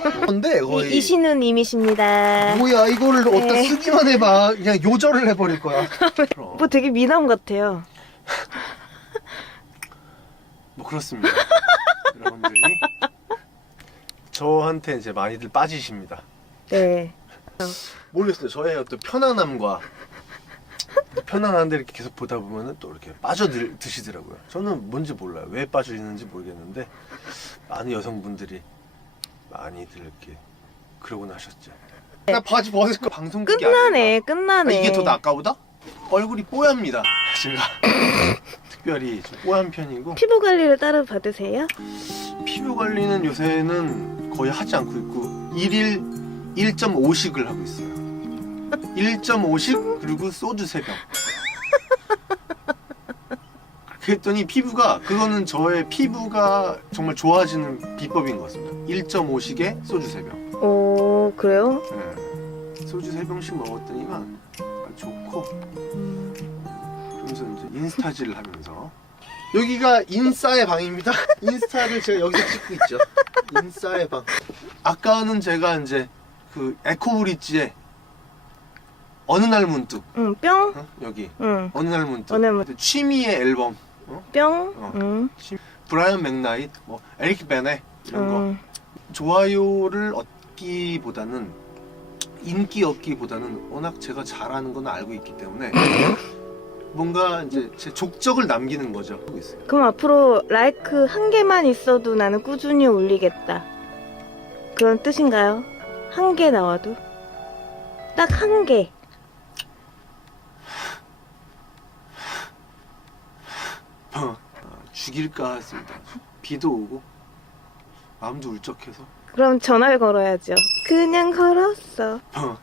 건데 거의 이, 이신우님이십니다. 뭐야 이거를 어디다 네. 쓰기만 해봐 그냥 요절을 해버릴 거야. 뭐 되게 미남 같아요. 뭐 그렇습니다 여러분들이 저한테 이제 많이들 빠지십니다 네. 모르겠어요 저의 어떤 편안함과 편안한데 이렇게 계속 보다 보면은 또 이렇게 빠져드시더라고요 저는 뭔지 몰라요 왜 빠져있는지 모르겠는데 많은 여성분들이 많이들 이렇게 그러곤 하셨죠 나 바지 벗을 거 방송국이 끝나네, 아닌가? 끝나네. 아, 이게 더 나까보다? 얼굴이 뽀얗니다 제가 특별히 좀 뽀얀 편이고 피부 관리를 따로 받으세요? 피부 관리는 요새는 거의 하지 않고 있고 1일 1.5씩을 하고 있어요 1.5씩 그리고 소주 3병 그랬더니 피부가 그거는 저의 피부가 정말 좋아지는 비법인 것 같습니다. 1.5씩에 소주 3병. 오, 그래요? 네. 소주 3병씩 먹었더니만 좋고. 그러면서 이제 인스타질을 하면서. 여기가 인싸의 방입니다. 인스타를 제가 여기서 찍고 있죠. 인싸의 방. 아까는 제가 이제 그 에코브릿지에 어느 날 문득. 응, 뿅? 어? 여기. 응, 어느 날 문득. 어느 날 문득. 취미의 앨범 어? 뿅? 어. 응, 브라이언 맥나이트 뭐 에릭 베네 이런 거 응. 좋아요를 얻기보다는 인기 얻기보다는 워낙 제가 잘하는 건 알고 있기 때문에 뭔가 이제 제 족적을 남기는 거죠. 하고 있어요. 그럼 앞으로 라이크 한 개만 있어도 나는 꾸준히 올리겠다. 그런 뜻인가요? 한 개 나와도? 딱 한 개. 죽일까 했습니다. 비도 오고 마음도 울적해서 그럼 전화를 걸어야죠. 그냥 걸었어. 어,